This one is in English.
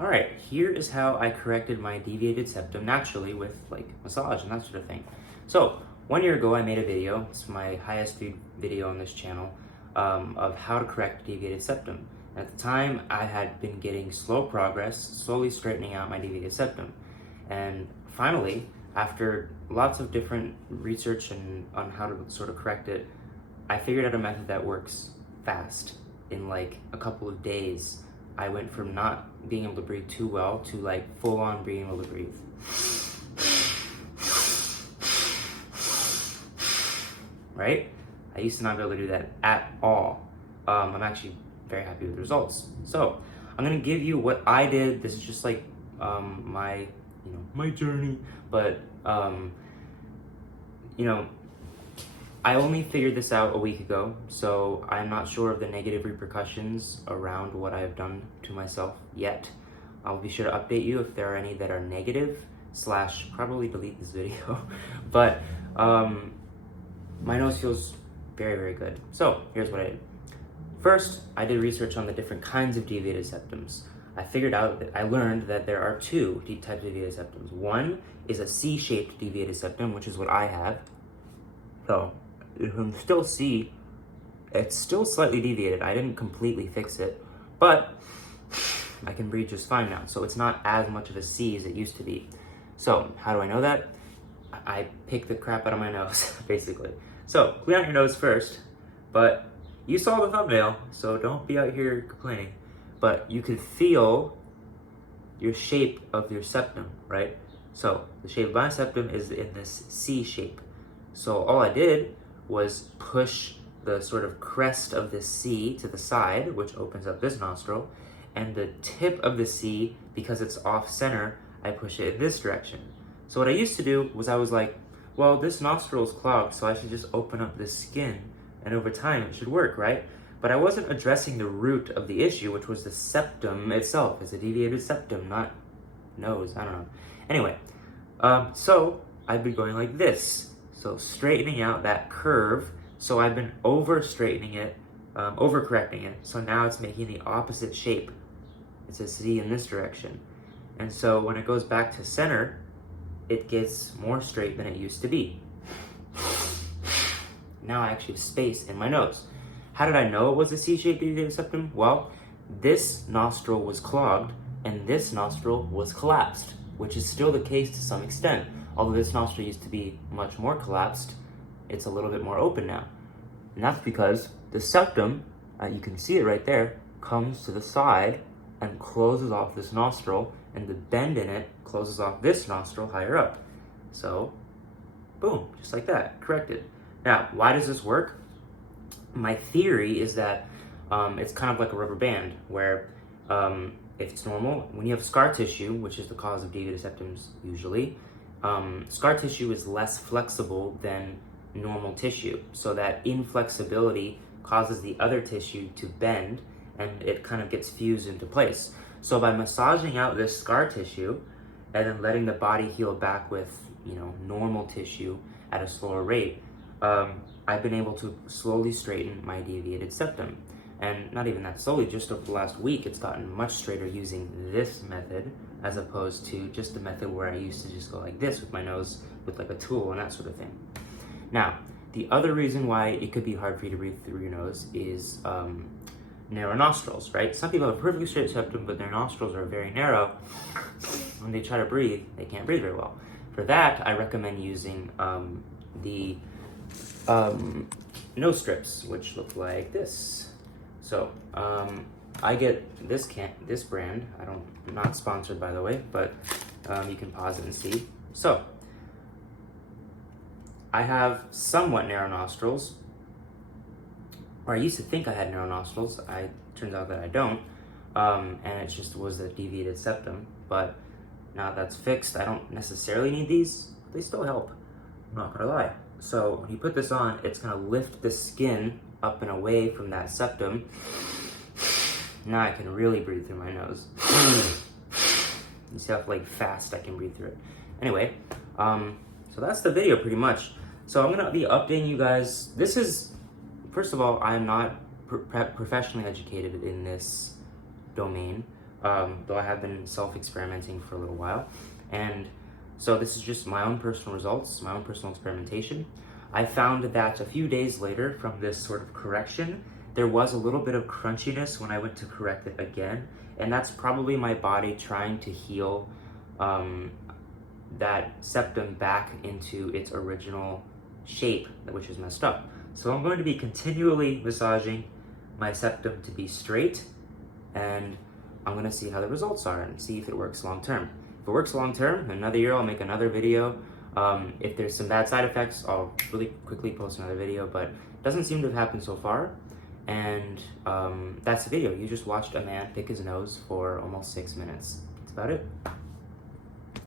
All right, here is how I corrected my deviated septum naturally with like massage and that sort of thing. So 1 year ago, I made a video. It's my highest viewed video on this channel of how to correct deviated septum. At the time, I had been getting slow progress, slowly straightening out my deviated septum. And finally, after lots of different research on how to sort of correct it, I figured out a method that works fast. In like a couple of days, I went from not being able to breathe too well to like full on being able to breathe. Right? I used to not be able to do that at all. I'm actually very happy with the results. So I'm gonna give you what I did. This is just like my journey, but I only figured this out a week ago, so I'm not sure of the negative repercussions around what I have done to myself yet. I'll be sure to update you if there are any that are negative / probably delete this video. But my nose feels very, very good. So here's what I did. First, I did research on the different kinds of deviated septums. I learned that there are two types of deviated septums. One is a C-shaped deviated septum, which is what I have. So you can still see it's still slightly deviated. I didn't completely fix it, but I can breathe just fine now. So it's not as much of a C as it used to be. So how do I know that? I pick the crap out of my nose, basically. So clean out your nose first, but you saw the thumbnail, so don't be out here complaining. But you can feel your shape of your septum, right? So the shape of my septum is in this C shape. So all I did was push the sort of crest of the C to the side, which opens up this nostril, and the tip of the C, because it's off center, I push it in this direction. So what I used to do was I was like, well, this nostril is clogged, so I should just open up this skin, and over time it should work, right? But I wasn't addressing the root of the issue, which was the septum itself. It's a deviated septum, not nose, I don't know. Anyway, so I've been going like this. So straightening out that curve. So I've been over-straightening it, over-correcting it. So now it's making the opposite shape. It's a C in this direction. And so when it goes back to center, it gets more straight than it used to be. Now I actually have space in my nose. How did I know it was a C-shaped deviated septum? Well, this nostril was clogged and this nostril was collapsed, which is still the case to some extent. Although this nostril used to be much more collapsed, it's a little bit more open now. And that's because the septum, you can see it right there, comes to the side and closes off this nostril, and the bend in it closes off this nostril higher up. So, boom, just like that, corrected. Now, why does this work? My theory is that it's kind of like a rubber band, where if it's normal, when you have scar tissue, which is the cause of deviated septums usually, scar tissue is less flexible than normal tissue. So that inflexibility causes the other tissue to bend and it kind of gets fused into place. So by massaging out this scar tissue and then letting the body heal back with, normal tissue at a slower rate, I've been able to slowly straighten my deviated septum. And not even that slowly, just over the last week, it's gotten much straighter using this method as opposed to just the method where I used to just go like this with my nose with like a tool and that sort of thing. Now, the other reason why it could be hard for you to breathe through your nose is narrow nostrils, right? Some people have a perfectly straight septum, but their nostrils are very narrow. When they try to breathe, they can't breathe very well. For that, I recommend using the nose strips, which look like this. So I get this brand. I'm not sponsored, by the way, but you can pause it and see. So I have somewhat narrow nostrils, or I used to think I had narrow nostrils. Turns out that I don't, and it just was a deviated septum. But now that's fixed, I don't necessarily need these. They still help. I'm not gonna lie. So when you put this on, it's gonna lift the skin up and away from that septum. Now I can really breathe through my nose. You see how fast I can breathe through it. Anyway, so that's the video pretty much. So I'm gonna be updating you guys. This is, first of all, I am not professionally educated in this domain. though I have been self-experimenting for a little while. And so this is just my own personal results, my own personal experimentation. I found that a few days later from this sort of correction, there was a little bit of crunchiness when I went to correct it again. And that's probably my body trying to heal that septum back into its original shape, which is messed up. So I'm going to be continually massaging my septum to be straight, and I'm gonna see how the results are and see if it works long term. If it works long term, in another year I'll make another video. If there's some bad side effects, I'll really quickly post another video, but it doesn't seem to have happened so far. And that's the video. You just watched a man pick his nose for almost 6 minutes. That's about it.